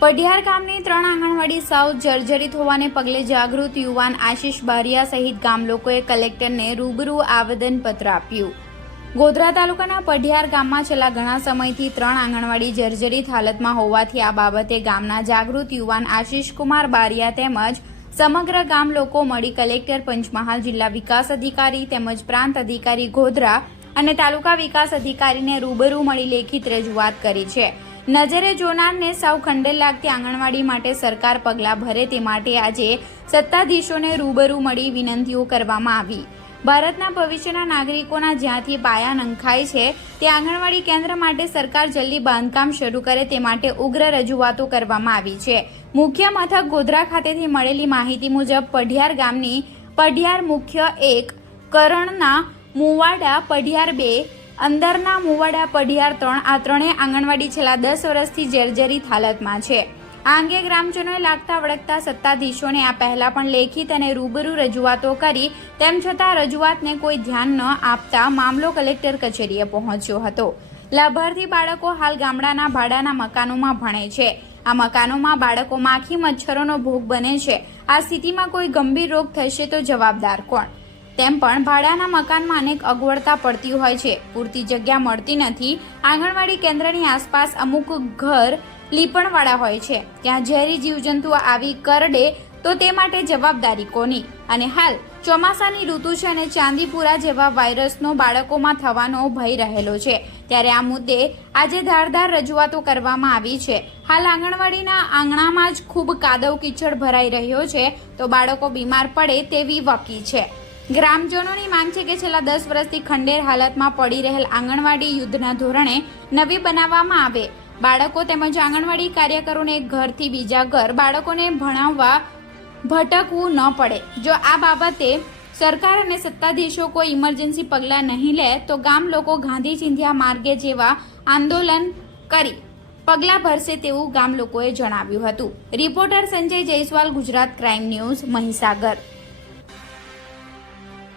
પઢિયાર ગામની ત્રણ આંગણવાડી સાવ જર્જરિત હોવાને પગલે જાગૃત યુવાન આશીષ બારિયા સહિત ગામ લોકોએ કલેક્ટરને રૂબરૂ આવેદનપત્ર આપ્યું. ગોધરા તાલુકાના પઢિયાર ગામમાં છેલ્લા ઘણા સમયથી ત્રણ આંગણવાડી જર્જરિત હાલતમાં હોવાથી આ બાબતે ગામના જાગૃત યુવાન આશિષ કુમાર બારિયા તેમજ સમગ્ર ગામ લોકો મળી કલેક્ટર પંચમહાલ જિલ્લા વિકાસ અધિકારી તેમજ પ્રાંત અધિકારી ગોધરા અને તાલુકા વિકાસ અધિકારીને રૂબરૂ મળી લેખિત રજૂઆત કરી છે. નજરે જોનારને સૌ ખંડેલ લાગતી આંગણવાડી માટે સરકાર પગલાં ભરે તે માટે આજે સત્તાધીશોને રૂબરૂ મળી વિનંતીઓ કરવામાં આવી. ભારતના ભવિષ્યના નાગરિકોના જ્યાંથી પાયા નંખાય છે, તે આંગણવાડી કેન્દ્ર માટે સરકાર જલ્દી બાંધકામ શરૂ કરે તે માટે ઉગ્ર રજૂઆતો કરવામાં આવી છે. મુખ્ય મથક ગોધરા ખાતેથી મળેલી માહિતી મુજબ પઢિયાર ગામની પઢિયાર મુખ્ય એક કરણના મુવાડા પઢિયાર બે અંદરના મુવાડા, પઢિયાર ત્રણ આ ત્રણેય આંગણવાડી છેલ્લા દસ વર્ષથી જર્જરિત હાલતમાં છે. આ અંગે ગ્રામજનોએ લાગતા વળગતા સત્તાધીશોને આ પહેલા પણ લેખિત અને રૂબરૂ રજૂઆતો કરી, તેમ છતાં રજૂઆતને કોઈ ધ્યાન ન આપતા મામલો કલેક્ટર કચેરીએ પહોંચ્યો હતો. લાભાર્થી બાળકો હાલ ગામડાના ભાડાના મકાનોમાં ભણે છે. આ મકાનોમાં બાળકો માખી મચ્છરોનો ભોગ બને છે. આ સ્થિતિમાં કોઈ ગંભીર રોગ થશે તો જવાબદાર કોણ? તેમ પણ ભાડાના મકાનમાં અનેક અગવડતા પડતી હોય છે. પૂરતી જગ્યા મળતી નથી. આંગણવાડી કેન્દ્રની આસપાસ અમુક ઘર લીપણવાળા હોય છે. ત્યાં ઝેરી જીવજંતુઓ આવી કરડે તો તે માટે જવાબદારી કોની? અને હાલ, ચોમાસાની ઋતુ છે અને ચાંદીપુરા જેવા વાયરસનો બાળકોમાં થવાનો ભય રહેલો છે. ત્યારે આ મુદ્દે આજે ધારદાર રજૂઆતો કરવામાં આવી છે. હાલ આંગણવાડીના આંગણામાં જ ખૂબ કાદવ કીચડ ભરાઈ રહ્યો છે. તો બાળકો બીમાર પડે તેવી વકી છે. ગ્રામજનોની માંગ છે કે છેલ્લા દસ વર્ષથી ખંડેર હાલતમાં પડી રહેલ આંગણવાડી યુદ્ધના ધોરણે નવી બનાવવામાં આવે. બાળકો તેમજ આંગણવાડી કાર્યકરોને ઘરથી બીજા ઘર બાળકોને ભણાવવા ભટકવું ન પડે. જો આ બાબતે સરકાર અને સત્તાધીશો કોઈ ઇમરજન્સી પગલાં નહીં લે, તો ગામ લોકો ગાંધી ચિંધ્યા માર્ગે જેવા આંદોલન કરી પગલાં ભરશે તેવું ગામ લોકોએ જણાવ્યું હતું. Reporter Sanjay Jaiswal, Gujarat crime news, Mahisagar.